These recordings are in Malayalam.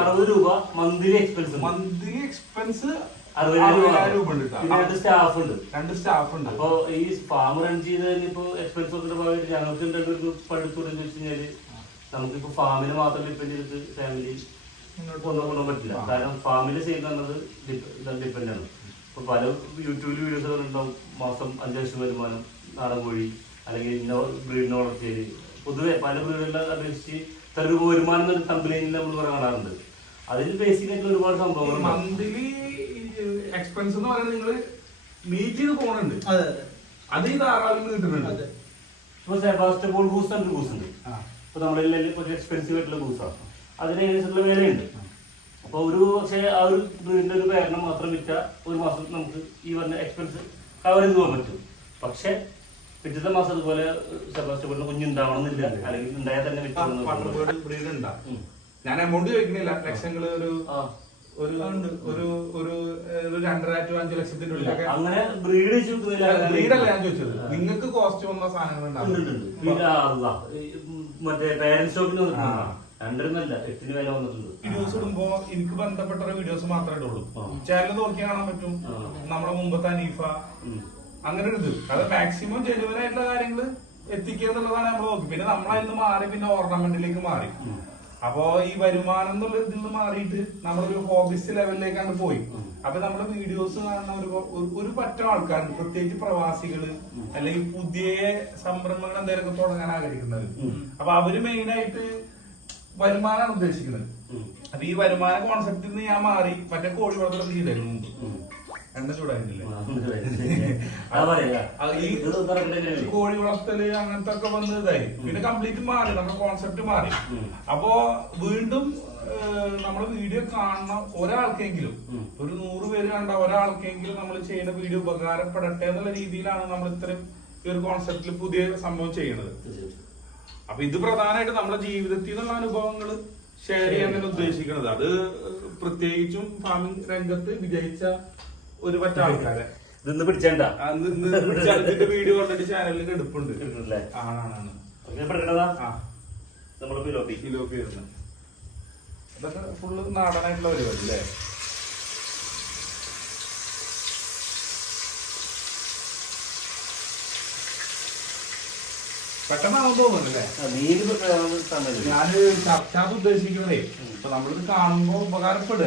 അറുപത് രൂപ monthly expense monthly expense staff ഉണ്ട്. രണ്ട് സ്റ്റാഫ് ഉണ്ട്. അപ്പൊ ഈ ഫാം റൺ ചെയ്ത് കഴിഞ്ഞപ്പോ എക്സ്പെൻസ് ഒക്കെ ഭാഗമായിട്ട് ഞങ്ങൾക്ക് എന്തെങ്കിലും പടുത്തൂടെന്ന് വെച്ച് കഴിഞ്ഞാൽ നമുക്കിപ്പോ ഫാമിന് മാത്രം ഡിപ്പെൻഡ് ചെയ്തിട്ട് ഫാമിലി കൊണ്ടുപോകാൻ പറ്റില്ല. കാരണം ഫാമിൽ ചെയ്യുന്നത് ഡിപ്പെൻഡ് ആണ്. ഇപ്പൊ പല യൂട്യൂബിൽ വീഡിയോസ് ഉണ്ടാവും മാസം അഞ്ച് ലക്ഷം വരുമാനം നാടൻ കോഴി അല്ലെങ്കിൽ ബ്രീഡിനെ വളർത്തിയാൽ. പൊതുവെ പല ബ്രീഡുകളെ അപേക്ഷിച്ച് ഇത്ര രൂപ വരുമാനം എന്നൊരു കമ്പനിയിൽ നമ്മൾ കുറെ കാണാറുണ്ട്. അതിൽ ബേസിക് ആയിട്ടുള്ള ഒരുപാട് സംഭവങ്ങളുണ്ട് മന്ത്ലി എക്സ്പെൻസ് എന്ന് പറയുന്നത് നിങ്ങൾ മീറ്റ് ചെയ്ത് പോണുണ്ട്. അതെ അതെ. അത് ഈ ധാരാളം കിട്ടുന്നുണ്ട്. അതെ. ഇപ്പൊ സെബാസ്റ്റോൾ ഗൂസ് ഉണ്ട് ഗൂസ് ഉണ്ട്. ആ. ഇപ്പൊ നമ്മുടെ കുറച്ച് എക്സ്പെൻസീവ് ആയിട്ടുള്ള ഗൂസാണ് അതിന് ഏകദേശമുള്ള വിലയുണ്ട്. അപ്പൊ ഒരു പക്ഷേ ആ ഒരു ബ്രീഡിന്റെ ഒരു പേരണം മാത്രം വിറ്റ ഒരു മാസം നമുക്ക് ഈ പറഞ്ഞ എക്സ്പെൻസ് കവർ ചെയ്ത് പോകാൻ പറ്റും. പക്ഷെ പിറ്റത്തെ മാസം അതുപോലെ സെബാസ്റ്റബോളിന് കുഞ്ഞുണ്ടാവണമെന്നില്ല അല്ലെങ്കിൽ ഉണ്ടായാൽ തന്നെ വിറ്റ് ഞാൻ എമൗണ്ട് ചോദിക്കുന്നില്ല. ലക്ഷങ്ങൾ ഒരു ഒരു ഒരു ഒരു രണ്ടര ടു അഞ്ചു ലക്ഷത്തിന്റെ ഉള്ളിലൊക്കെ അങ്ങനെ ബ്രീഡ് ബ്രീഡല്ല ഞാൻ ചോദിച്ചത്. നിങ്ങൾക്ക് കോസ്റ്റ് വന്ന സാധനങ്ങൾ മറ്റേ പാരന്റ് വന്നിട്ടുണ്ട്. രണ്ടരന്നല്ല എട്ടിന് വില വന്നിട്ടുണ്ട്. വീഡിയോസ് ഇടുമ്പോ എനിക്ക് ബന്ധപ്പെട്ട വീഡിയോസ് മാത്രമേ ഇടുള്ളൂ. ചാനൽ നോക്കി കാണാൻ പറ്റും? നമ്മുടെ മുമ്പത്തെ അനീഫ. അങ്ങനെ ഒരു ഇത് അത് മാക്സിമം ജനുവനായിട്ടുള്ള കാര്യങ്ങൾ എത്തിക്കുക എന്നുള്ളതാണ് നമ്മൾ നോക്കി. പിന്നെ നമ്മളതിൽ മാറി പിന്നെ ഓർണമെന്റിലേക്ക് മാറി. അപ്പോ ഈ വരുമാനം എന്നുള്ള ഇതിൽ നിന്ന് മാറിയിട്ട് നമ്മളൊരു ഹോബിസ്റ്റ് ലെവലിലേക്കാണ് പോയി. അപ്പൊ നമ്മുടെ വീഡിയോസ് കാണുന്ന ഒരു ഒരു- പറ്റം ആൾക്കാർ പ്രത്യേകിച്ച് പ്രവാസികൾ അല്ലെങ്കിൽ പുതിയ സംരംഭങ്ങൾ എന്തെങ്കിലുമൊക്കെ തുടങ്ങാൻ ആഗ്രഹിക്കുന്നത്. അപ്പൊ അവർ മെയിൻ ആയിട്ട് വരുമാനമാണ് ഉദ്ദേശിക്കുന്നത് അപ്പൊ ഈ വരുമാന കോൺസെപ്റ്റിൽ നിന്ന് ഞാൻ മാറി. മറ്റേ കോഴി വളർത്തൽ ചെയ്തായിരുന്നു. എണ്ണ. അത് ഈ? കോഴി വളർത്തൽ അങ്ങനത്തെ ഒക്കെ വന്ന് ഇതായി. പിന്നെ കംപ്ലീറ്റ് മാറി നമ്മുടെ കോൺസെപ്റ്റ് മാറി. അപ്പോ വീണ്ടും നമ്മൾ വീഡിയോ കാണുന്ന ഒരാൾക്കെങ്കിലും ഒരു നൂറ് പേര് കണ്ട ഒരാൾക്കെങ്കിലും നമ്മൾ ചെയ്യുന്ന വീഡിയോ ഉപകാരപ്പെടട്ടെ എന്നുള്ള രീതിയിലാണ് നമ്മൾ ഇത്രയും ഈ ഒരു കോൺസെപ്റ്റിൽ പുതിയ സംഭവം ചെയ്യുന്നത്. അപ്പൊ ഇത് പ്രധാനമായിട്ട് നമ്മുടെ ജീവിതത്തിൽ നിന്നുള്ള അനുഭവങ്ങൾ ഷെയർ ചെയ്യാൻ തന്നെ ഉദ്ദേശിക്കുന്നത് അത് പ്രത്യേകിച്ചും ഫാമിംഗ് രംഗത്ത് വിജയിച്ച ഒരു പറ്റ ആൾക്കാരെ. പിടിച്ചേണ്ട. ഇന്ന് ഇതിന്റെ വീഡിയോ ഓൾറെഡി ചാനലിൽ എടുപ്പുണ്ട്? ആണാണ്. നമ്മൾ പിലോപ്പി. ഇതൊക്കെ ഫുള്ള് നാടനായിട്ടുള്ള പരിപാടി അല്ലേ പെട്ടെന്നാവും തോന്നുന്നല്ലേ ആ, നീര് ഇപ്പൊ വേറെ സമയമില്ല. ഞാൻ ചർച്ചാന്ന് ഉദ്ദേശിക്കുന്നതേ ഇപ്പൊ നമ്മളിത് കാണുമ്പോ ഉപകാരപ്പെടുക.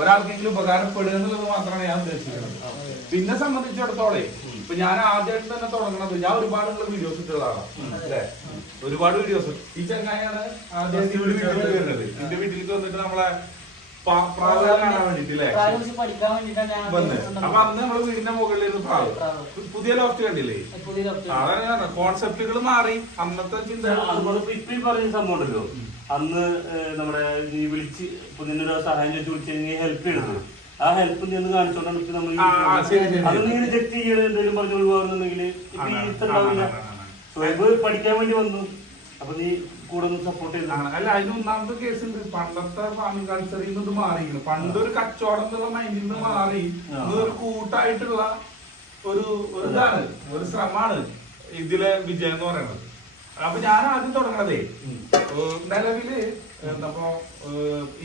ഒരാൾക്കെങ്കിലും ഉപകാരപ്പെടുക എന്നുള്ളത് മാത്രമാണ് ഞാൻ ഉദ്ദേശിക്കുന്നത്. പിന്നെ സംബന്ധിച്ചിടത്തോളം ഇപ്പൊ ഞാൻ ആദ്യമായിട്ട് തന്നെ തുടങ്ങണത് ഞാൻ ഒരുപാട് വീഡിയോസ് ഇട്ടതാണ്? അല്ലേ? ഒരുപാട് വീഡിയോസ് ഈ ചങ്ങായാണ് ആദ്യം വീട്ടിലേക്ക് വരുന്നത്. എന്റെ വീട്ടിലേക്ക് വന്നിട്ട് നമ്മളെ പഠിക്കാൻ വേണ്ടിട്ടാണ് അപ്പൊ അന്ന് നമ്മൾ വീടിന്റെ മുകളിലിരുന്ന് പ്രാവ്. പുതിയ ലോഫ്റ്റ് കണ്ടില്ലേ? അതാണ് കോൺസെപ്റ്റുകൾ മാറി. അന്നത്തെ ചിന്ത ഇപ്പൊ ഈ പറയുന്ന സംഭവം ഉണ്ടല്ലോ അന്ന് നമ്മുടെ നീ വിളിച്ച് പുതിയൊരു നിന്നൊരു സഹായം ചോദിച്ചു വിളിച്ചു നീ ഹെൽപ്പ് ചെയ്യണം ആ ഹെൽപ്പ് നീ ഒന്ന് കാണിച്ചോണ്ടാണ് ഇപ്പൊ നമ്മൾ അത് നീ റിജക്ട് ചെയ്യണ എന്തെങ്കിലും പറഞ്ഞു ഒഴിവാകുന്നുണ്ടെങ്കിൽ ഇപ്പൊ ഈ ഇത്ര ഉണ്ടാവില്ല പഠിക്കാൻ വേണ്ടി വന്നു. അപ്പൊ നീ കൂടെ ഒന്ന് സപ്പോർട്ട് ചെയ്തു അല്ല അതിന് ഒന്നാമത്തെ കേസ് ഉണ്ട്. പണ്ടത്തെ ഫാമിംഗ് കൾച്ചറിൽ നിന്ന് ഇത് പണ്ടൊരു പണ്ട് ഒരു കച്ചവടം എന്നുള്ള മൈൻഡിൽ നിന്ന് മാറി. ഒരു കൂട്ടായിട്ടുള്ള ഒരു ഒരു ഇതാണ് ഒരു ശ്രമമാണ് ഇതിലെ വിജയം എന്ന് പറയുന്നത്. അപ്പൊ ഞാൻ ആദ്യം തുടങ്ങണതേ. നിലവിൽ എന്താപ്പോ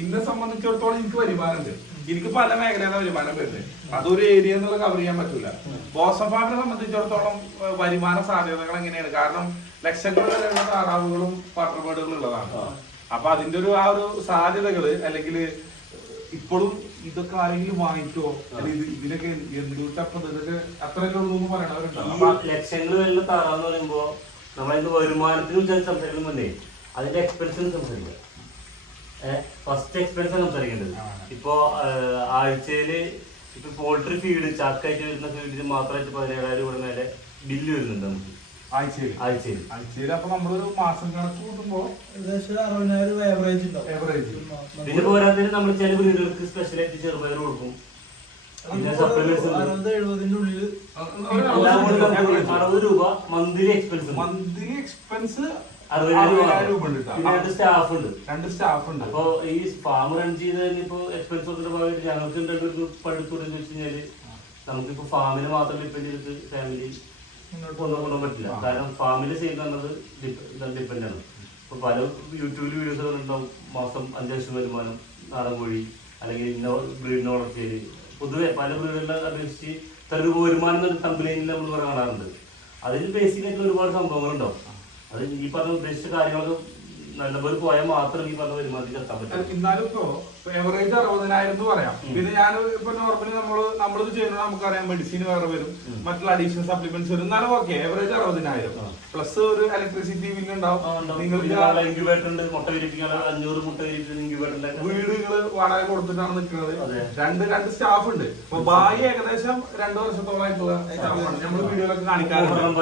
ഇന്നെ സംബന്ധിച്ചിടത്തോളം എനിക്ക് വരുമാനമുണ്ട്. എനിക്ക് പല മേഖലയിലെ വരുമാനം വരുന്നത്. അതൊരു ഏരിയ എന്നുള്ള കവർ ചെയ്യാൻ പറ്റൂല. ബോസം ഫാമിനെ സംബന്ധിച്ചിടത്തോളം വരുമാന സാധ്യതകൾ എങ്ങനെയാണ്? കാരണം ലക്ഷങ്ങൾ വരെയുള്ള താറാവുകളും പാട്ടർബേഡുകളും ഉള്ളതാണ്. അപ്പൊ അതിന്റെ ഒരു ആ ഒരു സാധ്യതകൾ അല്ലെങ്കിൽ ഇപ്പോഴും ഇതൊക്കെ ആരെങ്കിലും വാങ്ങിക്കോ? അല്ലെങ്കിൽ ഇത് ഇതിനൊക്കെ എന്തിനൂട്ടപ്പം ഇതൊക്കെ അത്രയൊക്കെ ഉള്ളൂ എന്ന് പറയണവരുണ്ടാവും ലക്ഷങ്ങൾ വരുന്ന എന്ന് പറയുമ്പോ നമ്മളതിന്റെ വരുമാനത്തിന് വെച്ചാൽ സംസാരിക്കുന്ന മുന്നേ അതിന്റെ എക്സ്പെൻസിന് സംസാരിക്കുക. ഫസ്റ്റ് എക്സ്പെൻസ് സംസാരിക്കേണ്ടത്. ആ. ഇപ്പോ ആഴ്ചയിൽ ഇപ്പൊ പോൾട്രി ഫീഡ് ചാക്കായിട്ട് വരുന്ന ഫീഡിന് മാത്രമായിട്ട് പതിനേഴായിരം രൂപ മേലെ ബില്ല് വരുന്നുണ്ട് നമുക്ക്. ആഴ്ചയിൽ. ആഴ്ചയിൽ. ആഴ്ചയിൽ അപ്പൊ നമ്മളൊരു മാസം കണക്ക് കൂട്ടുമ്പോ ഏകദേശം അറുപതിനായിരം രൂപ ഉണ്ടാവും. നമ്മൾ ചില വീടുകൾക്ക് സ്പെഷ്യലായിട്ട് ചെറുപയർ കൊടുക്കും. അറുപത് രൂപ. മന്ത്ലി എക്സ്പെൻസ് മന്ത്ലി എക്സ്പെൻസ് അറുപതിനായിരം രൂപ ഉണ്ട് രണ്ട് സ്റ്റാഫ് ഉണ്ട്. രണ്ട് സ്റ്റാഫ് ഉണ്ട്. അപ്പൊ ഈ ഫാം റൺ എക്സ്പെൻസ് ഭാഗമായിട്ട് ഞങ്ങൾക്ക് വെച്ച് കഴിഞ്ഞാൽ നമുക്കിപ്പോ ഫാമിന് മാത്രം ഡിപ്പെൻഡ് ചെയ്തിട്ട് ഫാമിലി കൊണ്ടുപോകാൻ പറ്റില്ല. കാരണം ഫാമിൽ ചെയ്യുന്നത് ഡിപ്പെൻഡ് ആണ്. ഇപ്പൊ പല യൂട്യൂബിൽ വീഡിയോസ് ഉണ്ടാവും മാസം അഞ്ച് ലക്ഷം വരുമാനം നാടൻ കോഴി അല്ലെങ്കിൽ ഇന്ന ബ്രീഡിനെ വളർത്തിയത് പൊതുവെ പല ബ്രീഡുകളെ അപേക്ഷിച്ച് ഇത്ര രൂപ വരുമാനം എന്നൊരു കമ്പനിയിൽ നമ്മൾ കുറെ കാണാറുണ്ട്. അതിൽ ബേസിക് ആയിട്ടുള്ള ഒരുപാട് സംഭവങ്ങളുണ്ടാവും. അത് ഈ പറഞ്ഞ ഉദ്ദേശിച്ച കാര്യങ്ങളൊക്കെ നല്ലപോലെ പോയാൽ മാത്രം ഈ പറഞ്ഞ വരുമാനത്തിൽ എത്താൻ പറ്റും എന്നാലും ഇപ്പോ എവറേജ് അറുപതിനായിരം എന്ന് പറയാം. പിന്നെ ഞാൻ ഇപ്പൊ നോർമലി നമ്മൾ നമ്മളിത് ചെയ്യുന്നത് നമുക്കറിയാം മെഡിസിൻ വേറെ വരും. മറ്റുള്ള അഡീഷണൽ സപ്ലിമെന്റ്സ് വരും. എന്നാലും ഓക്കെ എവറേജ് അറുപതിനായിരം. പ്ലസ് ഒരു ഇലക്ട്രിസിറ്റി ബില്ല് ഉണ്ടാവും. നിങ്ങൾക്ക് വീടുകൾ വാടക കൊടുത്തിട്ടാണ് നിൽക്കുന്നത്. രണ്ട് രണ്ട് സ്റ്റാഫ് ഉണ്ട്. അപ്പൊ ബായി ഏകദേശം രണ്ടു വർഷത്തോളമായിട്ടുള്ള സ്റ്റാഫാണ് നമ്മൾ വീഡിയോയിലൊക്കെ കാണിക്കാറുണ്ട്.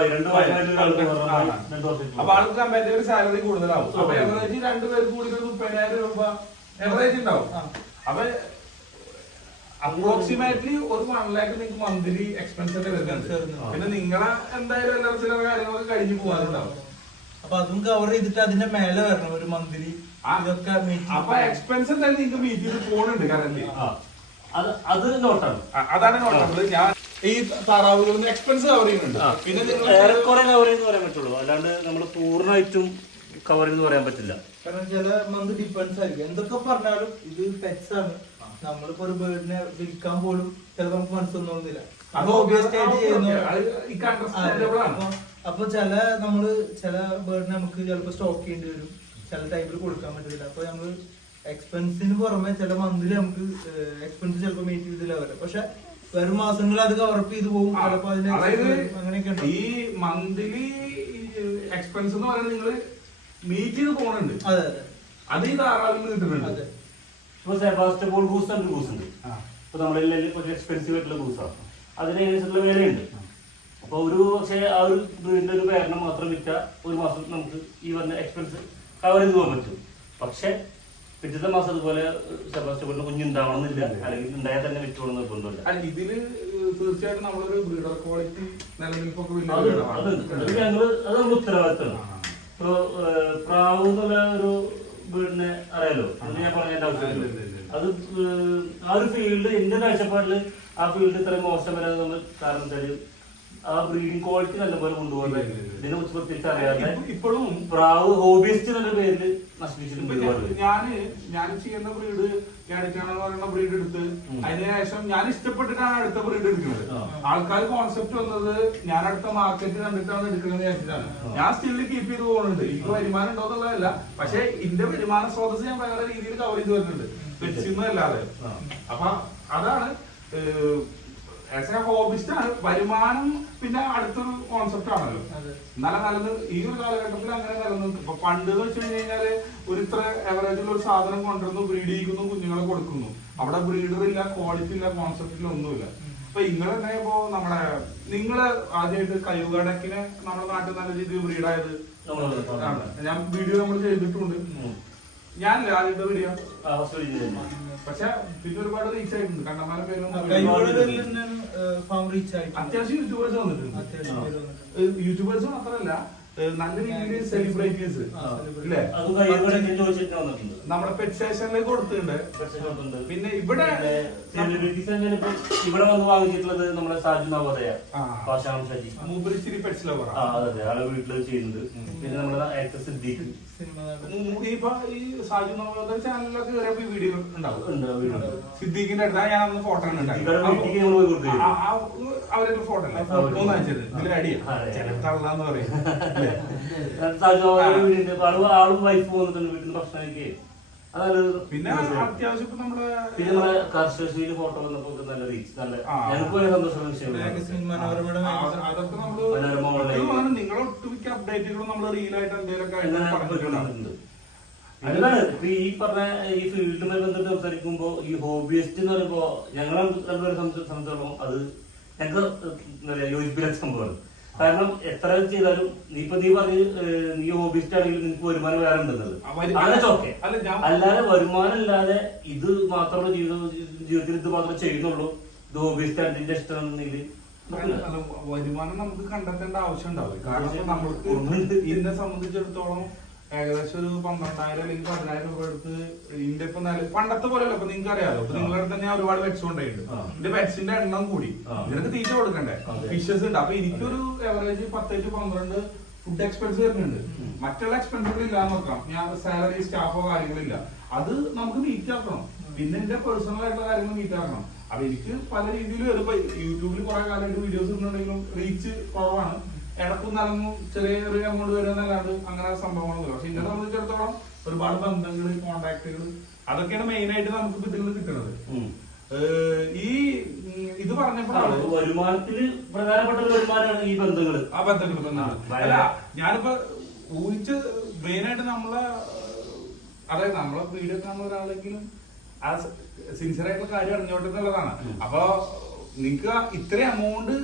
അപ്പൊ ആൾക്ക് കമ്പാരിറ്റീവ് സാലറി കൂടുതലാവും. അപ്പൊ ഏകദേശം രണ്ടുപേർക്ക് കൂടി ഒരു മുപ്പതിനായിരം രൂപ എവറേജ് ഉണ്ടാവും. അപ്പൊ അപ്രോക്സിമേറ്റ്ലി ഒരു വൺ ലാക്ക് നിങ്ങൾക്ക് മന്ത്ലി എക്സ്പെൻസ് ഒക്കെ വരുന്നുണ്ട്. പിന്നെ നിങ്ങളെ എന്തായാലും എല്ലാ ചില കാര്യങ്ങളൊക്കെ കഴിഞ്ഞു പോകാറുണ്ടാവും. അപ്പൊ അതും കവർ ചെയ്തിട്ട് അതിന്റെ മേലെ വരണം ഒരു മന്ത്ലി അതൊക്കെ ഇതൊക്കെ അപ്പൊ എക്സ്പെൻസ് എന്തായാലും നിങ്ങൾക്ക് മീറ്റ് ചെയ്ത് പോകുന്നുണ്ട് കറന്റ് ആ. അത് നോട്ടാണ്. അതാണ് നോട്ടാണ്. ഞാൻ ഈ താറാവുകളിൽ എക്സ്പെൻസ് കവർ ചെയ്യുന്നുണ്ട്. പിന്നെ നിങ്ങൾ ഏറെക്കുറെ കവർ ചെയ്യുന്ന പറയാൻ പറ്റുള്ളൂ. അല്ലാണ്ട് നമ്മൾ പൂർണമായിട്ടും കവർ ചെയ്ത് പറയാൻ പറ്റില്ല. കാരണം ചില മന്ത് ഡിപ്പെൻസ് ആയിരിക്കും. എന്തൊക്കെ പറഞ്ഞാലും ഇത് പെറ്റ്സ് ആണ്. നമ്മളിപ്പോ ഒരു ബേർഡിനെ വിൽക്കാൻ പോലും ചിലപ്പോ നമുക്ക് മനസ്സൊന്നുമില്ല അത് obvious ആയിട്ട് ചെയ്യുന്നു. അപ്പൊ- ചില നമ്മൾ ചില ബേർഡിനെ നമുക്ക് ചിലപ്പോ സ്റ്റോക്ക് ചെയ്യേണ്ടി വരും. ചില ടൈമിൽ കൊടുക്കാൻ പറ്റില്ല അപ്പൊ നമ്മൾ എക്സ്പെൻസിന് പുറമെ ചില മന്തിൽ നമുക്ക് എക്സ്പെൻസ് ചിലപ്പോ മീറ്റ് ചെയ്തില്ല വരാം പക്ഷെ വരും മാസങ്ങളിൽ അത് കവറപ്പ് ചെയ്ത് പോകും. ആ, ചിലപ്പോ അതിന്റെ അങ്ങനെയൊക്കെ ഈ മന്ത്ലി എക്സ്പെൻസ് എന്ന് പറയുന്നത് നിങ്ങൾ മീറ്റ് ചെയ്ത് പോണുണ്ട്. അതെ അതെ. അത് ഈ താറാവിൽ കിട്ടുന്നുണ്ട്. അതെ. ഇപ്പൊ സെബാസ്റ്റബോൾ ഗൂസ് ഉണ്ട് ഗൂസ് ഉണ്ട്. ആ. ഇപ്പൊ നമ്മളെ കുറച്ച് എക്സ്പെൻസീവ് ആയിട്ടുള്ള ഗൂസാണ് അതിന് ഏകദേശമുള്ള വിലയുണ്ട്. അപ്പൊ ഒരു പക്ഷേ ആ ഒരു വീടിന്റെ ഒരു പേരണം മാത്രം വിറ്റ ഒരു മാസം നമുക്ക് ഈ പറഞ്ഞ എക്സ്പെൻസ് കവർ ചെയ്ത് പോകാൻ പറ്റും. പക്ഷെ പിറ്റത്തെ മാസം അതുപോലെ സെബാസ്റ്റബോളിന് കുഞ്ഞുണ്ടാവണമെന്നില്ല അല്ലെങ്കിൽ ഉണ്ടായാൽ തന്നെ വിറ്റോളം നിർബന്ധമില്ല. അല്ല ഇതിൽ തീർച്ചയായിട്ടും നമ്മളൊരു ബ്രീഡർ ക്വാളിറ്റി നിലനിൽപ്പൊക്കെ അത്. അതുണ്ട് അത് ഞങ്ങൾ അത് നമ്മുടെ ഉത്തരവാദിത്തമാണ്. ഇപ്പൊ ഏഹ്, പ്രാവ് എന്നുള്ള ഒരു വീടിനെ അറിയാലോ? അന്ന് ഞാൻ പറഞ്ഞതിന്റെ ആവശ്യമില്ല. അത് ആ ഒരു ഫീൽഡ് എന്റെ കാഴ്ചപ്പാടിൽ ആ ഫീൽഡ് ഇത്ര മോശം വരാൻ നമ്മൾ കാരണം വെച്ചാൽ ആ ബ്രീഡിംഗ് ക്വാളിറ്റി നല്ലപോലെ കൊണ്ടുപോകുന്നത്. ഇതിനെ കുറിച്ച് പ്രത്യേകിച്ച് അറിയാതെ ഇപ്പോഴും പ്രാവ് ഹോബിയസ്റ്റ് എന്ന പേരിൽ നശിപ്പിച്ചിട്ടുണ്ട് ഞാൻ- ഞാൻ ചെയ്യുന്ന ബ്രീഡ് ഞാനിക്കാണെന്ന് പറയുന്ന ബ്രീഡ് എടുത്ത് അതിനുശേഷം ഞാൻ ഇഷ്ടപ്പെട്ടിട്ടാണ് അടുത്ത ബ്രീഡ് എടുക്കുന്നത്. ആൾക്കാർ കോൺസെപ്റ്റ് വന്നത് ഞാൻ അടുത്ത മാർക്കറ്റ് കണ്ടിട്ടാണ് എടുക്കുന്നത് വിചാരിച്ചിട്ടാണ്. ഞാൻ സ്റ്റിൽ കീപ്പ് ചെയ്ത് പോകുന്നുണ്ട്. എനിക്ക് വരുമാനം ഉണ്ടോന്നുള്ളതല്ല പക്ഷെ എന്റെ വരുമാന സ്രോതസ് ഞാൻ വേറെ രീതിയിൽ കവർ ചെയ്ത് വരുന്നുണ്ട് വെച്ചിരുന്നതല്ലാതെ. ആ. അപ്പൊ അതാണ് ആസ് എ ഹോബിസ്റ്റ് ആണ് വരുമാനം പിന്നെ അടുത്തൊരു കോൺസെപ്റ്റ് ആണല്ലോ. നല്ല എന്നാലും നല്ലത് ഈ ഒരു കാലഘട്ടത്തിൽ അങ്ങനെ നിലനിൽക്കും ഇപ്പൊ പണ്ട് എന്ന് വെച്ച് കഴിഞ്ഞാൽ ഒരു ഇത്ര എവറേജിൽ ഒരു സാധനം കൊണ്ടുവരുന്നു ബ്രീഡ് ചെയ്യിക്കുന്നു കുഞ്ഞുങ്ങളെ കൊടുക്കുന്നു. അവിടെ ബ്രീഡർ ഇല്ല ക്വാളിറ്റി ഇല്ല കോൺസെപ്റ്റ് ഇല്ല ഒന്നുമില്ല. ഇപ്പൊ നിങ്ങൾ തന്നെ ഇപ്പോ നമ്മുടെ നിങ്ങൾ ആദ്യമായിട്ട് കയ്യുകടക്കിനെ നമ്മുടെ നാട്ടിൽ നല്ല രീതിയിൽ ബ്രീഡായത് ഞാൻ വീഡിയോ നമ്മൾ ചെയ്തിട്ടുണ്ട്. ഞാനല്ലേ ആദ്യത്തെ വീഡിയോ. പക്ഷെ പിന്നെ ഒരുപാട് റീച്ച് ആയിട്ടുണ്ട്. കണ്ടമാനം ആയിട്ട് അത്യാവശ്യം യൂട്യൂബേഴ്സ് വന്നിട്ടുണ്ട്. പേര് യൂട്യൂബേഴ്സ് മാത്രമല്ല നല്ല രീതിയിൽ സെലിബ്രിറ്റീസ് വന്നിട്ടുണ്ട്. നമ്മുടെ പെറ്റ് സ്റ്റേഷനിലേക്ക് കൊടുത്തിട്ടുണ്ട്. പിന്നെ ഇവിടെ ഇവിടെ വന്ന് വാങ്ങിച്ചിട്ടുള്ളത് നമ്മുടെ സാജു നവോദയ മൂപ്പരിച്ചിരി പെറ്റ്സ് ആളെ വീട്ടിൽ ചെയ്യുന്നുണ്ട് പിന്നെ നമ്മുടെ ആക്ടർ സിദ്ദീഖ്. ഇപ്പൊ ഈ സാജു നവോദയ ചാനലിലൊക്കെ കയറിയപ്പോ ഈ വീഡിയോ ഉണ്ടാവും. സിദ്ദീഖിന്റെ അടുത്താണ് ഞാൻ അന്ന് ഫോട്ടോ അവരൊരു ഫോട്ടോ മൂന്നയച്ചത് ഇതിൽ അടിയാ. പറയും. ആൾ വൈഫ് വന്നിട്ടുണ്ട് വീട്ടിൽ നിന്ന് ഭക്ഷണം പിന്നെ രസമായിരുന്നു. അത്യാവശ്യം ഇപ്പൊ നമ്മുടെ പിന്നെ നമ്മുടെ കർഷകശ്രീയിൽ ഫോട്ടോ വന്നപ്പോ നല്ല റീച്ച് നല്ല. ഞങ്ങൾക്ക് ഒട്ടുമിക്ക അപ്ഡേറ്റുകളും നമ്മൾ റീലായിട്ട്. അതാണ് ഇപ്പൊ ഈ പറഞ്ഞ ഈ ഫീൽഡുമായി ബന്ധപ്പെട്ട് സംസാരിക്കുമ്പോ ഈ ഹോബിയസ്റ്റ് എന്ന് പറയുമ്പോ ഞങ്ങളെ സംബന്ധിച്ചിടത്തോളം അത് ഞങ്ങൾക്ക് പറയാ യോജിപ്പില്ലാത്ത സംഭവമാണ്. കാരണം എത്ര ചെയ്താലും നീ ഇപ്പൊ നീ പറഞ്ഞ നീ ഹോബിസ്റ്റ് ആണെങ്കിൽ നിനക്ക് വരുമാനം വേറെ ഉണ്ടെന്നത് ഓക്കെ അല്ലാതെ വരുമാനം ഇല്ലാതെ ഇത് മാത്രമേ ജീവിത ജീവിതത്തിൽ ഇത് മാത്രമേ ചെയ്യുന്നുള്ളൂ. ഇത് ഹോബിസ്റ്റ് അല്ല, അല്ല, വരുമാനം നമുക്ക് കണ്ടെത്തേണ്ട ആവശ്യം ഉണ്ടാവില്ല. കാരണം നമ്മൾ നമ്മൾക്ക്. ഇതിനെ സംബന്ധിച്ചിടത്തോളം ഏകദേശം ഒരു പന്ത്രണ്ടായിരം അല്ലെങ്കിൽ പതിനായിരം രൂപ എടുത്ത് ഇതിന്റെ ഇപ്പൊ നില പണ്ടത്തെ പോലെയല്ല ഇപ്പൊ നിങ്ങൾക്ക് അറിയാലോ ഇപ്പൊ നിങ്ങളുടെ തന്നെ ഒരുപാട് വെച്ച് കൊണ്ടുപോയിട്ടുണ്ട്. ഇതിന്റെ വെച്ചിന്റെ എണ്ണം കൂടി. ഇതിനൊക്കെ തീറ്റ കൊടുക്കണ്ടേ? ഫിഷസ് ഉണ്ട്. അപ്പൊ എനിക്കൊരു എവറേജ് ടു പന്ത്രണ്ട് ഫുഡ് എക്സ്പെൻസ് വരുന്നുണ്ട്. മറ്റുള്ള എക്സ്പെൻസുകൾ ഇല്ലാന്ന് നോക്കാം. ഞാൻ സാലറി സ്റ്റാഫോ കാര്യങ്ങളില്ല അത് നമുക്ക് മീറ്റ് ആക്കണം. പിന്നെ എന്റെ പേഴ്സണൽ ആയിട്ടുള്ള കാര്യങ്ങൾ മീറ്റ് ആക്കണം. അപ്പൊ എനിക്ക് പല രീതിയിൽ വരും. ഇപ്പൊ യൂട്യൂബിൽ കുറെ കാലമായിട്ട് വീഡിയോസ് ഇടുന്നുണ്ടെങ്കിലും റീച്ച് കുറവാണ്. ഇടക്കും നടന്നും ചെറിയ ചെറിയ എമൗണ്ട് വരുന്നല്ലാണ്ട് അങ്ങനെ സംഭവങ്ങളൊന്നുമില്ല. പക്ഷെ എന്നെ സംബന്ധിച്ചിടത്തോളം ഒരുപാട് ബന്ധങ്ങൾ കോണ്ടാക്ടുകൾ അതൊക്കെയാണ് മെയിൻ ആയിട്ട് നമുക്ക് ഇതിൽ കിട്ടുന്നത് ഈ ഇത് പറഞ്ഞപ്പോഴാണ് വരുമാനത്തിൽ പ്രധാനപ്പെട്ട ഒരു വരുമാനമാണ് ഈ ബന്ധങ്ങൾ ആ ബന്ധങ്ങൾ ബന്ധങ്ങൾ അല്ല ഞാനിപ്പോ ഊഹിച്ച് മെയിൻ ആയിട്ട് നമ്മളെ അതായത് നമ്മളെ വീഡിയോ കാണുന്ന ഒരാളെങ്കിലും ആ സിൻസിയർ ആയിട്ടുള്ള കാര്യം അറിഞ്ഞോട്ടെ എന്നുള്ളതാണ് അപ്പൊ നിങ്ങക്ക് ഇത്രയും എമൗണ്ട്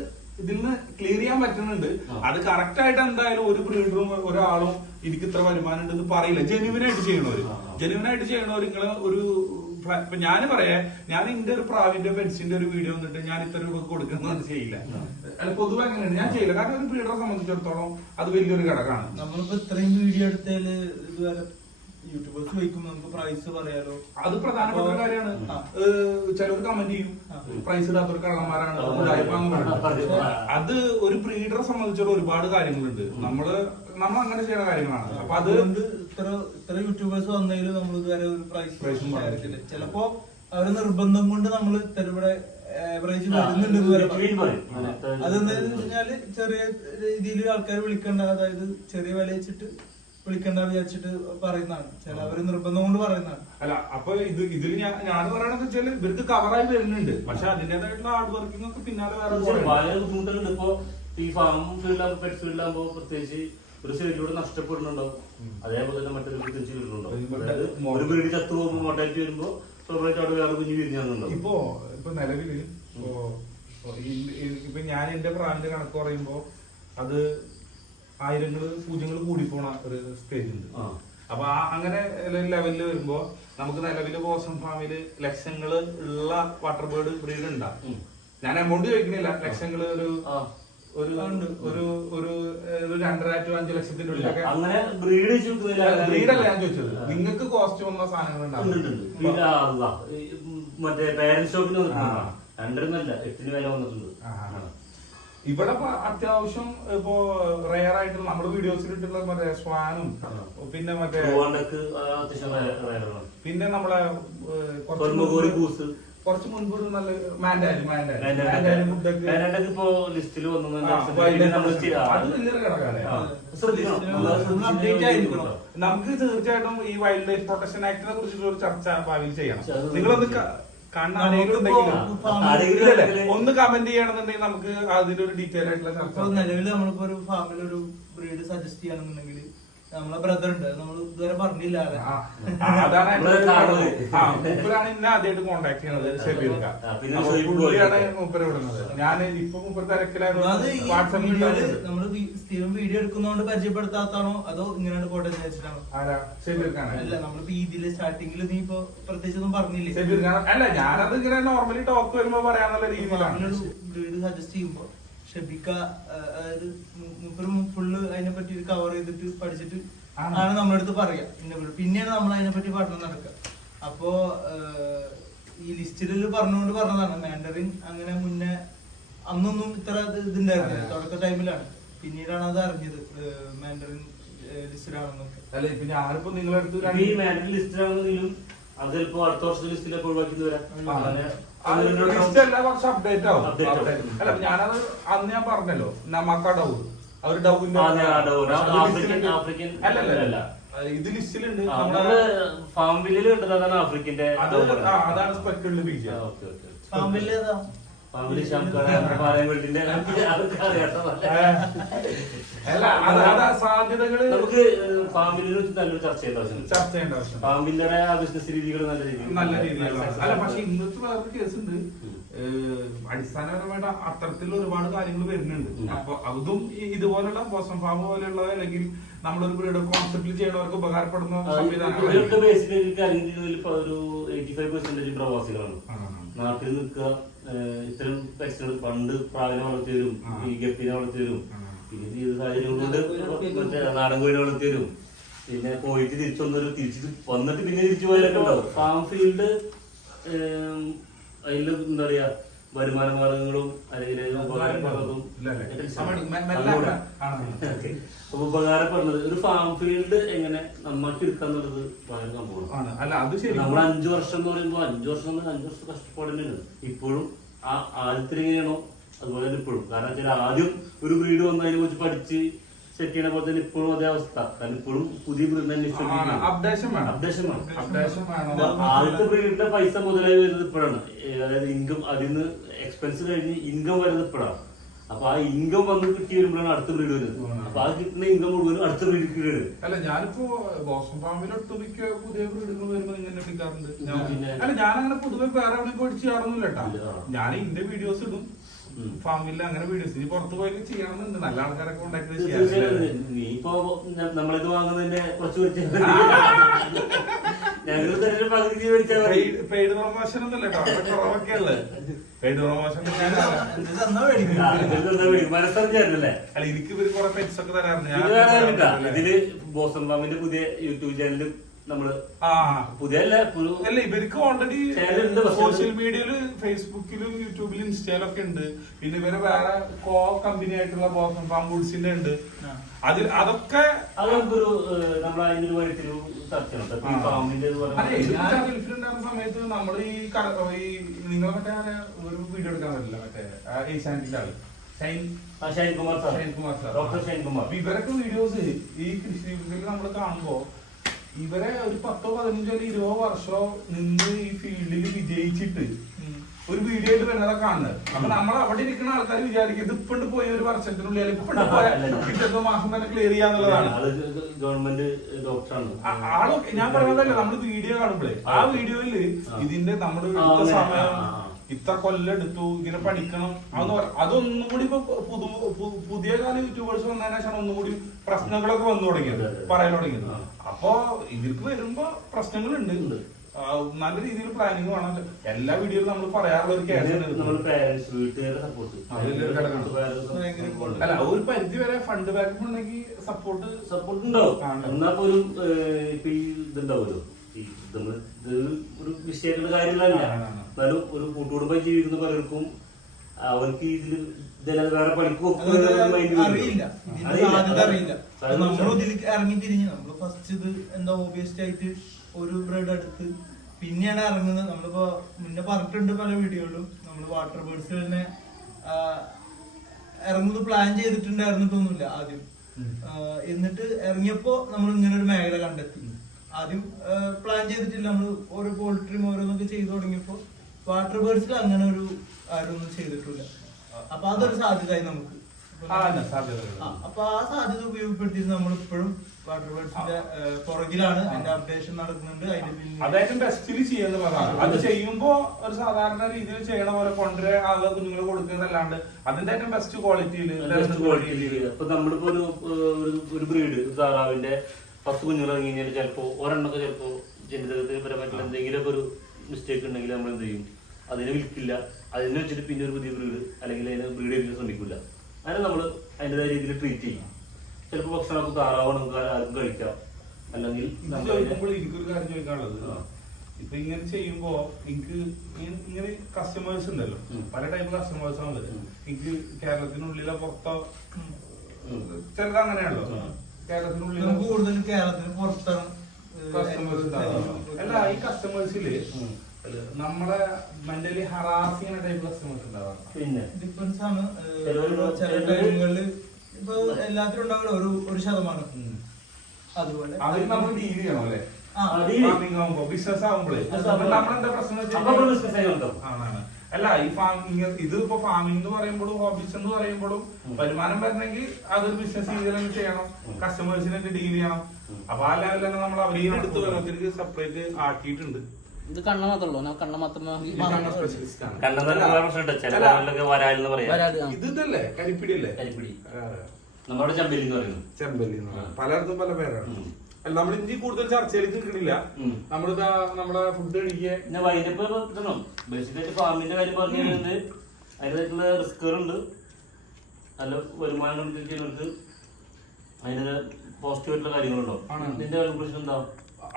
ഇതിൽ നിന്ന് ക്ലിയർ ചെയ്യാൻ പറ്റുന്നുണ്ട്. അത് കറക്റ്റ് ആയിട്ട് എന്തായാലും ഒരു ബ്രീഡറും ഒരാളും എനിക്ക് ഇത്ര വരുമാനം ഉണ്ടെന്ന് പറയില്ല. ജെനുവിൻ ആയിട്ട് ചെയ്യണവര്. ആയിട്ട് ചെയ്യണവർ നിങ്ങൾ ഒരു ഇപ്പൊ ഞാൻ പറയാ ഞാൻ എന്റെ ഒരു പ്രാവിന്റെ പെൻസിന്റെ ഒരു വീഡിയോ വന്നിട്ട് ഞാൻ ഇത്ര രൂപ കൊടുക്കുന്നത് ചെയ്യില്ല. അല്ല പൊതുവെ അങ്ങനെയാണ്. ഞാൻ ചെയ്യില്ല. കാരണം ഒരു ബ്രീഡറെ സംബന്ധിച്ചിടത്തോളം അത് വലിയൊരു ഘടകമാണ്. നമ്മളിപ്പോ ഇത്രയും വീഡിയോ എടുത്തതിൽ ഇതുവരെ യൂട്യൂബേഴ്സ് ചോദിക്കുമ്പോൾ നമുക്ക് പ്രൈസ് പറയാലോ? അത് പ്രധാനപ്പെട്ട കാര്യമാണ്. ചിലവർ ചിലർ കമന്റ് ചെയ്യും. പ്രൈസ് ഇടാത്തൊരു കള്ളന്മാരാണ്. അത് ഒരു ബ്രീഡറെ സംബന്ധിച്ചുള്ള ഒരുപാട് കാര്യങ്ങളുണ്ട്. നമ്മൾ നമ്മൾ അങ്ങനെ ചെയ്യുന്ന കാര്യങ്ങളാണ്. അപ്പൊ അത് ഇത്ര ഇത്ര യൂട്യൂബേഴ്സ് വന്നതിൽ നമ്മൾ ഇതുവരെ ഒരു പ്രൈസ് പ്രൈസ് പറയാറില്ല ചിലപ്പോ അവരെ നിർബന്ധം കൊണ്ട് നമ്മൾ ഇത്തരവിടെ ആവറേജ് വരുന്നുണ്ട് ഇതുവരെ അതെന്താന്ന് വെച്ചാൽ ചെറിയ രീതിയിൽ ആൾക്കാർ വിളിക്കണ്ട. അതായത് ചെറിയ വില വെച്ചിട്ട് വിളിക്കണ്ട വിചാരിച്ചിട്ട് പറയുന്നതാണ്. ചിലവര് നിർബന്ധം കൊണ്ട് പറയുന്നതാണ്. അല്ല അപ്പൊ ഇത് ഇതിൽ ഞാൻ ഞാൻ പറയണത് വെച്ചാൽ ഇവർക്ക് കവറായി വരുന്നുണ്ട്. പക്ഷെ അതിന്റേതായിട്ടുള്ള ഹാർഡ് വർക്കിംഗ് ഒക്കെ പിന്നാലെ വേറെ വളരെ ബുദ്ധിമുട്ടുണ്ട്. ഇപ്പൊ ഈ ഫാം ഫീൽഡാ പെറ്റ് ഫീൽഡാകുമ്പോ പ്രത്യേകിച്ച് ഒരു സൈഡിലൂടെ നഷ്ടപ്പെടുന്നുണ്ടോ? അതേപോലെ തന്നെ മറ്റൊരു തിരിച്ചു വരുന്നുണ്ടോ? അതായത് ഒരു പേടി ചത്തു പോകുമ്പോൾ മോർട്ടാലിറ്റി വരുമ്പോ സ്വാഭാവികമായിട്ട് അവിടെ വേറെ കുഞ്ഞു ഇപ്പോ ഇപ്പൊ നിലവിൽ ഇപ്പൊ ഞാൻ എന്റെ പ്രാണിന്റെ കണക്ക് പറയുമ്പോ അത് ആയിരങ്ങൾ പൂജ്യങ്ങൾ കൂടിപ്പോണ ഒരു സ്റ്റേജ് ഉണ്ട്. അപ്പൊ ആ അങ്ങനെ ലെവലിൽ വരുമ്പോ നമുക്ക് നിലവിൽ ബോസം ഫാമിൽ ലക്ഷങ്ങൾ ഉള്ള വാട്ടർ ബേർഡ് ബ്രീഡ് ഉണ്ടാവും ഞാൻ എമൗണ്ട് ചോദിക്കുന്നില്ല. ലക്ഷങ്ങൾ ഒരു ഒരു ഒരു ഒരു രണ്ടര ടു അഞ്ച് ലക്ഷത്തിന്റെ ഉള്ളിലൊക്കെ അങ്ങനെ ബ്രീഡ് ബ്രീഡല്ല ഞാൻ ചോദിച്ചത്. നിങ്ങൾക്ക് കോസ്റ്റ് വന്ന സാധനങ്ങൾ ഉണ്ടാവും. മറ്റേ പേരന്റ് ഷോപ്പിന്. വന്നിട്ടുണ്ട് രണ്ടരന്നല്ല എട്ടിന് വില വന്നിട്ടുണ്ട്. ഇവിടെ അത്യാവശ്യം ഇപ്പോ റയർ ആയിട്ട് നമ്മുടെ വീഡിയോസിൽ ഇട്ടുള്ള മറ്റേ സ്വാനും പിന്നെ മറ്റേ പിന്നെ നമ്മളെ കുറച്ച് കുറച്ച് മുൻപ് നല്ല മാൻഡാലി മാൻഡാലി ഫുഡൊക്കെ ഇപ്പൊ ലിസ്റ്റിൽ വന്നു അത് വലിയൊരു നമ്മൾ update ആയിരിക്കണം. നമുക്ക് തീർച്ചയായിട്ടും ഈ വൈൽഡ് ലൈഫ് പ്രൊട്ടക്ഷൻ ആക്ടിനെ കുറിച്ച് ഒരു ചർച്ച ഭാവിയിൽ ചെയ്യണം. നിങ്ങളൊന്ന് ആരെങ്കിലും ഒന്ന് കമന്റ് ചെയ്യണമെന്നുണ്ടെങ്കിൽ നമുക്ക് അതിന്റെ ഒരു ഡീറ്റെയിൽ ആയിട്ടുള്ള ചർച്ച നിലവിൽ നമ്മളിപ്പോ ഒരു ഫാമിൽ ഒരു ബ്രീഡ് സജസ്റ്റ് ചെയ്യണമെന്നുണ്ടെങ്കിൽ നമ്മളെ ബ്രദർ ഉണ്ട്. നമ്മൾ ഇതുവരെ പറഞ്ഞില്ല അതാണ് ഇന്നെ ആദ്യമായിട്ട് കോണ്ടാക്ട് ചെയ്യണത് പുള്ളിയാണ് വിടുന്നത്. ഞാൻ ഇപ്പൊ മൂപ്പര് തിരക്കിലായിരുന്നു ഉണ്ടാവുന്നത്. നമ്മൾ സ്ഥിരം വീഡിയോ എടുക്കുന്നതുകൊണ്ട് പരിചയപ്പെടുത്താത്താണോ അതോ ഇങ്ങനെയാണ് പോട്ടെ എന്ന് വെച്ചിട്ടാണോ? അല്ല നമ്മളിപ്പോ ഇതിൽ സ്റ്റാർട്ടിങ്ങിൽ നീ ഇപ്പൊ പ്രത്യേകിച്ച് ഒന്നും പറഞ്ഞില്ലേ? അല്ല ഞാനത് ഇങ്ങനെ നോർമലി ടോക്ക് വരുമ്പോ പറയാന്നുള്ള രീതിയിലാണ്. സജസ്റ്റ് ചെയ്യുമ്പോ ഷെബിക്ക അതായത് മൂപ്പര് ഫുള്ള് അതിനെ പറ്റി കവർ ചെയ്തിട്ട് പഠിച്ചിട്ട് ആണ്. നമ്മളടുത്ത് നമ്മുടെ അടുത്ത് പറയാ. ഇന്ന. പിന്നെയാണ് നമ്മൾ അതിനെ പറ്റി പഠനം നടക്കുക. അപ്പോ ഈ ലിസ്റ്റിൽ പറഞ്ഞുകൊണ്ട് പറഞ്ഞതാണ്. മാൻഡറിൻ അങ്ങനെ മുന്നേ അന്നൊന്നും ഇത്ര ഇതുണ്ടായിരുന്നില്ല. തുടക്ക ടൈമിലാണ് പിന്നീടാണ് അത് അറിഞ്ഞത്. മാൻഡറിൻ ലിസ്റ്റിലാണെന്നൊക്കെ. അല്ലെ? പിന്നെ ഞാനിപ്പോ നിങ്ങളുടെ ഈ അത് ചിലപ്പോ അടുത്ത വർഷത്തെ ലിസ്റ്റിലൊക്കെ ഒഴിവാക്കി വരാം ലിസ്റ്റ് എല്ലാം കുറച്ച് അപ്ഡേറ്റ് ആവും. അല്ല ഞാനത് അന്ന് ഞാൻ പറഞ്ഞല്ലോ നമക്ക ഡൗ അവർ ഡൗവിന്റെ അല്ലല്ല. അല്ല. ഇത് ലിസ്റ്റിലുണ്ട് അതാണ് ആഫ്രിക്കന്റെ ബീജ് ഓക്കേ, ഓക്കേ. നമുക്ക് ഫാമിലിനെ വെച്ച് നല്ലൊരു ചർച്ച ചെയ്യേണ്ട ചർച്ച ചെയ്യേണ്ട ആവശ്യം ഫാമിലിയുടെ ആ ബിസിനസ് രീതികൾ നല്ല രീതിയിൽ നല്ല രീതിയിലുള്ള അല്ല പക്ഷെ ഇന്നത്തെ വേറൊരു കേസ് ഉണ്ട് ഉം. ഏഹ് അടിസ്ഥാനപരമായിട്ട് അത്തരത്തിൽ ഒരുപാട് കാര്യങ്ങൾ വരുന്നുണ്ട്. അപ്പൊ അതും ഇതുപോലുള്ള ബോസം ഫാം പോലെയുള്ള അല്ലെങ്കിൽ നമ്മളൊരു ബ്രീഡ് കോൺസെപ്റ്റിൽ ചെയ്യണവർക്ക് ഉപകാരപ്പെടുന്ന സംവിധാനം പ്രവാസികളാണ്. നാട്ടിൽ നിൽക്കുക ഇത്തരം ടെക്സ്റ്റുകൾ പണ്ട് പ്രാവിനെ വളർത്തിയവരും. ഈ ഗപ്പിനെ വളർത്തിയവരും പിന്നെ ജീവിത സാഹചര്യം കൊണ്ട് നാടൻ കോഴിനെ വളർത്തിയവരും പിന്നെ പോയിട്ട് തിരിച്ചു വന്നൊരു തിരിച്ചു വന്നിട്ട് പിന്നെ തിരിച്ചു പോയാലൊക്കെ ഉണ്ടാവും. ഫാം ഫീൽഡ് അതിൽ എന്താ പറയാ വരുമാന മാർഗങ്ങളും അല്ലെങ്കിൽ. അപ്പൊ ഉപകാരപ്പെടുന്നത് ഒരു ഫാം ഫീൽഡ് എങ്ങനെ നമ്മൾക്ക് എടുക്കാന്നുള്ളത് വളരെ സംഭവമാണ് ആണ്. അല്ല അത് ശരി നമ്മൾ അഞ്ചു വർഷം എന്ന് പറയുമ്പോൾ അഞ്ചു വർഷം അഞ്ചു വർഷം കഷ്ടപ്പാട് ഇപ്പോഴും ആ ആദ്യത്തിൽ എങ്ങനെയാണോ അതുപോലെ തന്നെ ഇപ്പോഴും. കാരണം വെച്ചാൽ ആദ്യം ഒരു വീട് വന്നതിനെ കുറിച്ച് പഠിച്ച് സെറ്റ് ചെയ്യണ പോലെ തന്നെ ഇപ്പോഴും അതേ അവസ്ഥ. കാരണം ഇപ്പോഴും പുതിയ ബ്രീഡ് തന്നെ അപ്ഡേഷൻ വേണം. അപ്ഡേഷൻ വേണം. അപ്ഡേഷൻ വേണം. അപ്പൊ ആദ്യത്തെ ബ്രീഡിന്റെ പൈസ മുതലായി വരുന്നത് ഇപ്പോഴാണ്. അതായത് ഇൻകം അതിൽ നിന്ന് എക്സ്പെൻസ് കഴിഞ്ഞ് ഇൻകം വരുന്നത് ഇപ്പോഴാണ്. അപ്പൊ ആ ഇൻകം വന്ന് കിട്ടി വരുമ്പോഴാണ് അടുത്ത ബ്രീഡ് വരുന്നത്. അപ്പൊ ആ കിട്ടുന്ന ഇൻകം മുഴുവനും അടുത്ത ബ്രീഡ് കിട്ടിയത് അല്ല ഞാനിപ്പോ ബോസം ഫാമിൽ ഒട്ടുമിക്ക പുതിയ വീടുകൾ വരുമ്പോ ഇങ്ങനെ എടുക്കാറുണ്ട്. ഞാൻ- അല്ല ഞാനങ്ങനെ പൊതുവെ വേറെ എവിടെ പോയി ചെയ്യാറൊന്നുമില്ല കേട്ടാ. ഞാൻ ഇന്റെ വീഡിയോസ് ഇടും. ഫാമിൽ അങ്ങനെ വീഡിയോസ് ഇനി പുറത്തു പോയി ചെയ്യണമെന്നുണ്ട് നല്ല ആൾക്കാരൊക്കെ ഉണ്ടാക്കി തീർച്ചയായും നീ ഇപ്പൊ നമ്മളിത് വാങ്ങുന്നതിന്റെ കുറച്ച് ഞങ്ങൾ തന്നെ പകുതി മേടിച്ചാൽ പെയ്ഡ് പ്രൊമോഷൻ ഒന്നുമില്ല കേട്ടോ. കുറവൊക്കെ ഉള്ളത് അല്ല എനിക്ക് ഇവർ കുറെ പെറ്റ്സ് ഒക്കെ തരാറുണ്ട്. ഇതിൽ ബോസൺ ഫാമിന്റെ പുതിയ യൂട്യൂബ് ചാനലും നമ്മൾ ആ. പുതിയ അല്ല ഇവർക്ക് ഓൾറെഡി സോഷ്യൽ മീഡിയയിൽ ഫേസ്ബുക്കിലും യൂട്യൂബിലും ഇൻസ്റ്റയിലൊക്കെ ഉണ്ട്. പിന്നെ ഇവരെ വേറെ കോ കമ്പനി ആയിട്ടുള്ള ബോസൺ ഫാം ഗുഡ്സിന്റെ ഉണ്ട്. അതിൽ അതൊക്കെ അത് നമുക്കൊരു ചർച്ച ഒരു വഴിക്കൊരു ചർച്ച സമയത്ത് നമ്മൾ ഈ ഈ നിങ്ങൾ മറ്റേ ഒരു വീഡിയോ എടുക്കാൻ പറ്റില്ല മറ്റേ ഏഷ്യാനെറ്റിന്റെ ആൾ. ഷൈൻ സാർ. സാർ. ഡോക്ടർ ഇവരൊക്കെ വീഡിയോസ് ഈ കൃഷി നമ്മൾ കാണുമ്പോ ഇവരെ ഒരു പത്തോ പതിനഞ്ചോ ഇരുപതോ വർഷമോ നിന്ന് ഈ ഫീൽഡിൽ വിജയിച്ചിട്ട്. ഒരു വീഡിയോ ആയിട്ട് വരുന്നതാ കാണുന്നത്. അപ്പൊ നമ്മൾ അവിടെ ഇരിക്കുന്ന ആൾക്കാർ വിചാരിക്കും ഇത് ഇപ്പണ്ട് പോയ ഒരു വർഷത്തിനുള്ളിൽ ഇപ്പണ്ട് പോയ കിട്ടുന്ന മാസം തന്നെ ക്ലിയർ ചെയ്യാന്നുള്ളതാണ് ഗവൺമെന്റ് ഡോക്ടറാണ് ആളൊക്കെ ഞാൻ പറഞ്ഞതല്ല നമ്മൾ വീഡിയോ കാണുമ്പോഴേ ആ വീഡിയോയിൽ. ഇതിന്റെ നമ്മുടെ സമയം. ഇത്ര കൊല്ലം എടുത്തു ഇങ്ങനെ പഠിക്കണം അതൊന്നും അതൊന്നും കൂടി ഇപ്പൊ പുതു പുതിയ കാല യൂട്യൂബേഴ്സ് വന്നതിനു ശേഷം ഒന്നും കൂടി പ്രശ്നങ്ങളൊക്കെ വന്നു തുടങ്ങിയത്. പറയാൻ തുടങ്ങിയത്. അപ്പോ ഇവർക്ക് വരുമ്പോ പ്രശ്നങ്ങളുണ്ട്. നല്ല രീതിയിൽ പ്ലാനിങ് വേണം. എല്ലാ വീഡിയോയിലും നമ്മൾ പറയാറുള്ള ഒരു നമ്മൾ. അല്ല ഒരു പരിധി വരെ ഫണ്ട് ബാക്ക് ഉണ്ടെങ്കിൽ സപ്പോർട്ട് സപ്പോർട്ട് ഉണ്ടാവും. പോലും ഇപ്പൊ ഈ ഇതുണ്ടാവുമല്ലോ. ഒരു വിഷയങ്ങളുടെ കാര്യങ്ങളല്ല. എന്നാലും ഒരു കൂട്ടുകുടുംബം ജീവിക്കുന്ന പലർക്കും അവർക്ക് ഇതിൽ ഇതല്ലാതെ വേറെ പണിക്കും. അറിയില്ല. നമ്മൾ ഇറങ്ങി തിരിഞ്ഞ് നമ്മൾ ഫസ്റ്റ് ഇത് എന്താ ഓബിയസ്റ്റ് ആയിട്ട് ഒരു ബ്രെഡ് എടുത്ത്. പിന്നെയാണ് ഇറങ്ങുന്നത്. നമ്മളിപ്പോ മുന്നേ പറഞ്ഞിട്ടുണ്ട് പല വീഡിയോയിലും. നമ്മൾ വാട്ടർ ബേർഡ്സ് തന്നെ ഇറങ്ങുന്നത് പ്ലാൻ ചെയ്തിട്ടുണ്ടായിരുന്നിട്ടൊന്നുമില്ല ആദ്യം. എന്നിട്ട് ഇറങ്ങിയപ്പോ നമ്മൾ ഇങ്ങനെ ഒരു മേഖല കണ്ടെത്തി. ആദ്യം പ്ലാൻ ചെയ്തിട്ടില്ല. നമ്മൾ ഓരോ പോൾട്രിയും ഓരോന്നൊക്കെ ചെയ്തു തുടങ്ങിയപ്പോ വാട്ടർ ബേർഡ്സിൽ അങ്ങനെ ഒരു ആരും ഒന്നും ചെയ്തിട്ടില്ല. അപ്പൊ അതൊരു സാധ്യതയായി നമുക്ക്. അതെ, സാധ്യതകൾ അപ്പൊ ആ സാധ്യത ഉപയോഗപ്പെടുത്തി നമ്മൾ ഇപ്പോഴും വാട്ടർ ബേർഡ്സിന്റെ പുറകിലാണ് അതിന്റെ അപ്ഡേഷൻ നടക്കുന്നുണ്ട്. അതിന്റെ അതായത് ടെസ്റ്റിൽ ചെയ്യുന്നതാണ് അത് ചെയ്യുമ്പോ ഒരു സാധാരണ രീതിയിൽ ചെയ്യണ പോലെ കൊണ്ടുവരെ ആകെ കുഞ്ഞുങ്ങൾ കൊടുക്കുന്നതല്ലാണ്ട് അതിന്റെ ഏറ്റവും ബെസ്റ്റ് ക്വാളിറ്റിയിൽ ബെസ്റ്റ് ക്വാളിറ്റിയിൽ അപ്പൊ നമ്മളിപ്പോ ഒരു ഒരു- ഒരു ബ്രീഡ് താറാവിന്റെ പത്ത് കുഞ്ഞുങ്ങൾ ഇറങ്ങി കഴിഞ്ഞാൽ ചിലപ്പോ ഒരെണ്ണൊക്കെ ചിലപ്പോ ജനിതകത്തിൽ പരമായിട്ടുള്ള എന്തെങ്കിലും ഒരു മിസ്റ്റേക്ക് ഉണ്ടെങ്കിൽ നമ്മൾ എന്ത് ചെയ്യും? അതിനെ വിൽക്കില്ല. അതിനെ വെച്ചിട്ട് പിന്നെ ഒരു പുതിയ ബ്രീഡ് അല്ലെങ്കിൽ അതിനെ ബ്രീഡ് ചെയ്യാൻ ശ്രമിക്കില്ല. അതിനെ നമ്മൾ അതിന്റെതായ രീതിയിൽ ട്രീറ്റ് ചെയ്യും ചിലപ്പോൾ ഭക്ഷണം നമുക്ക് താറാവണം നമുക്ക് ആർക്കും കഴിക്കാം. അല്ലെങ്കിൽ എനിക്കൊരു കാര്യം ചോദിക്കാനുള്ളത്. ഇപ്പൊ ഇങ്ങനെ ചെയ്യുമ്പോ എനിക്ക് ഇങ്ങനെ- കസ്റ്റമേഴ്സ് ഉണ്ടല്ലോ. പല ടൈപ്പ് കസ്റ്റമേഴ്സ് ആണ്. എനിക്ക് കേരളത്തിനുള്ളിലോ പുറത്തോ. ചിലത് അങ്ങനെയാണല്ലോ. കേരളത്തിനുള്ളിൽ കൂടുതൽ കേരളത്തിന് പുറത്താണ് കസ്റ്റമേഴ്സ് അല്ല ഈ കസ്റ്റമേഴ്സിൽ. നമ്മളെ മെന്റലി ഹറാസ് ചെയ്യുന്ന ടൈപ്പ് കസ്റ്റമേഴ്സ് ഉണ്ടാവാം പിന്നെ. ഡിഫറൻസ് ആണ് ചില ടൈമുകളിൽ ഇപ്പൊ എല്ലാത്തിലും ഉണ്ടാവില്ല ഒരു ഒരു ശതമാനം. അതുപോലെ അതിൽ നമ്മൾ ഡീൽ ചെയ്യണം അല്ലേ? ബിസിനസ് ആവുമ്പോഴേ നമ്മളെന്താ പ്രശ്നം. അല്ല ഈ ഫാമിങ് ഇത് ഇപ്പൊ ഫാമിംഗ് എന്ന് പറയുമ്പോഴും ഹോബീസ് എന്ന് പറയുമ്പോഴും വരുമാനം വരണമെങ്കിൽ അതൊരു ബിസിനസ് രീതിയിൽ ചെയ്യണം. കസ്റ്റമേഴ്സിനൊക്കെ ഡീൽ ചെയ്യണം. അപ്പൊ ആ ലെവലിൽ തന്നെ നമ്മൾ അവരെയും എടുത്ത് ഓരോരുത്തർക്ക് സെപ്പറേറ്റ് ആക്കിയിട്ടുണ്ട്. ഇത് കണ്ണ മാത്രമല്ലോ ഞാൻ കണ്ണ മാത്രം ഇതല്ലേ കരിപ്പിടി അല്ലേ കരിപ്പിടി. നമ്മുടെ ചമ്പലി എന്ന് പറയുന്നത് ചെമ്പല്ലി. പലയിടത്തും പല പേരാണ്. അല്ല നമ്മൾ ഇനി കൂടുതൽ ചർച്ചയിലേക്ക് നിൽക്കണില്ല. നമ്മളിതാ നമ്മുടെ ഫുഡ് കഴിക്കുക. പിന്നെ വൈകിട്ട് കിട്ടണം. ബേസിക്കായിട്ട് ഫാമിന്റെ കാര്യം പറഞ്ഞു കഴിഞ്ഞാൽ അതിന്റെതായിട്ടുള്ള റിസ്കുകളുണ്ട് നല്ല വരുമാനം ഉണ്ട് ചെയ്യുന്നവർക്ക് അതിന് പോസിറ്റീവ് ആയിട്ടുള്ള കാര്യങ്ങളുണ്ടോ. ഇതിന്റെ പ്രശ്നം എന്താ?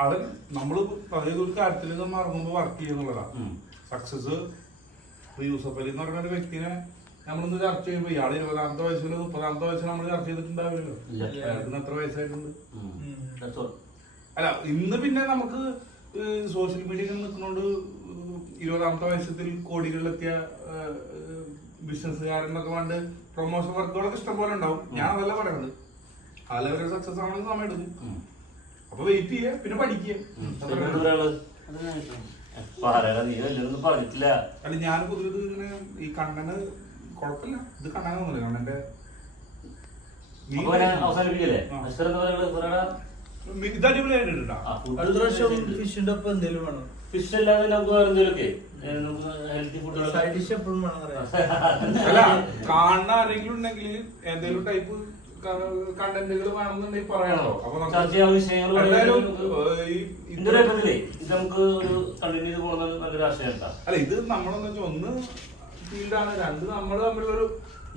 അത് നമ്മൾ പഴയ ഒരു കാര്യത്തിൽ മറങ്ങുമ്പോൾ വർക്ക് ചെയ്യുന്നുള്ളതാണ്. സക്സസ് യൂസഫ് അലി എന്ന് പറയുന്ന ഒരു വ്യക്തിനെ നമ്മളിന്ന് ചർച്ച ചെയ്യുമ്പോൾ ഇയാൾ ഇരുപതാമത്തെ വയസ്സിൽ മുപ്പതാമത്തെ വയസ്സിൽ നമ്മൾ ചർച്ച ചെയ്തിട്ടുണ്ടാവില്ലല്ലോ. അയാൾക്ക് എത്ര വയസ്സായിട്ടുണ്ട്. അല്ല ഇന്ന് പിന്നെ നമുക്ക് സോഷ്യൽ മീഡിയയിൽ നിൽക്കുന്നോണ്ട് ഇരുപതാമത്തെ വയസ്സത്തിൽ കോടികളിലെത്തിയ ബിസിനസ്സുകാരനൊക്കെ വേണ്ട പ്രൊമോഷൻ വർക്കുകളൊക്കെ ഇഷ്ടംപോലെ ഉണ്ടാവും. ഞാൻ അതല്ല പറയുന്നത് അതിലവരെ സക്സസ് ആവണമെന്ന് സമയം എടുക്കും. അപ്പൊ വെയിറ്റ് ചെയ്യുക പിന്നെ പഠിക്കുക നീ? വല്ലതൊന്നും പറഞ്ഞിട്ടില്ല. അല്ല ഞാൻ പൊതുവെ ഇത് ഇങ്ങനെ ഈ കണ്ണന് കുഴപ്പമില്ല ഇത് കണ്ണനൊന്നുമില്ല കണ്ണന്റെ അവസാനിപ്പിക്കല്ലേ? ഫിഷ് അല്ലാതെ നമുക്ക് വേറെ എന്തെങ്കിലുമൊക്കെ കാണുന്ന ആരെങ്കിലും ഉണ്ടെങ്കിൽ എന്തെങ്കിലും ടൈപ്പ് കണ്ടന്റുകൾ വേണമെന്നുണ്ടെങ്കിൽ പറയണോ? അപ്പൊ നമുക്ക് ചർച്ച ചെയ്യാൻ വിഷയങ്ങൾ എന്തായാലും ഈ ഇതിന്റെ ഒരു അഭിപ്രായത്തിലേ ഇത് നമുക്ക് ഒരു കണ്ടിന്യൂ ചെയ്ത് പോകുന്നത് നല്ലൊരു ആശയം കേട്ടോ അല്ല ഇത് നമ്മളെന്ന് വെച്ചാൽ ഒന്ന് ഫീൽഡാണ്. രണ്ട് നമ്മൾ തമ്മിലൊരു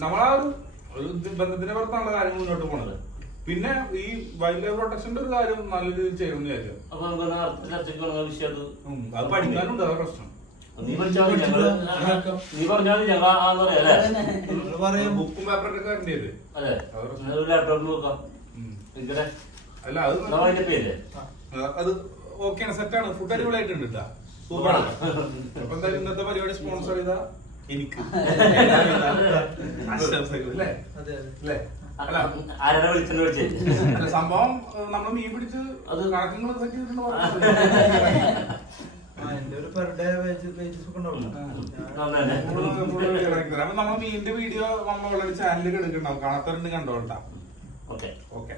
നമ്മളാ ഒരു ഒരു ബന്ധത്തിന്റെ പുറത്താണ് കാര്യങ്ങൾ മുന്നോട്ട് പോണത്. പിന്നെ ഈ വൈൽഡ് ലൈഫ് പ്രൊട്ടക്ഷന്റെ ഒരു കാര്യം നല്ല രീതിയിൽ ചെയ്യണമെന്ന് വിചാരിച്ചു അപ്പൊ നമുക്ക് എന്നാ അടുത്ത ചർച്ചയ്ക്ക് വേണമെന്ന വിഷയം അത്? അത് പഠിക്കാനുണ്ട് അതാ പ്രശ്നം. നീ പഠിച്ചാൽ മതി ഞങ്ങൾ. നീ പറഞ്ഞാൽ മതി ഞങ്ങൾ ആന്ന് പറയാം അല്ലേ? നമ്മൾ പറയാം. ബുക്കും പേപ്പറൊക്കെ കരണ്ടത് അതെ. ഒരു ലാപ്ടോപ്പിൽ നോക്കാം ഉം. അല്ല അത് അതിന്റെ പേര്? അത് ഓക്കെയാണ് സെറ്റാണ് ഫുഡ് അടിപൊളിയായിട്ടുണ്ട് കേട്ടാ സൂപ്പറാണ് അപ്പൊ എന്തായാലും ഇന്നത്തെ പരിപാടി സ്പോൺസർ ചെയ്ത എനിക്ക്. ആശംസകൾ അല്ലേ? അതെ അതെ. അല്ലേ? അല്ല. ആരാണ് വിളിച്ചെന്ന് വിളിച്ചേ അല്ല, സംഭവം നമ്മൾ മീൻ പിടിച്ച് അത് കണക്കങ്ങൾ സെറ്റ് ചെയ്തിട്ടുണ്ട് നമ്മൾ മീനിന്റെ വീഡിയോ നമ്മളൊരു ചാനലിൽ എടുക്കണ്ടാവും കാണാത്തവരുണ്ട് കണ്ടോട്ടാ. ഓക്കെ.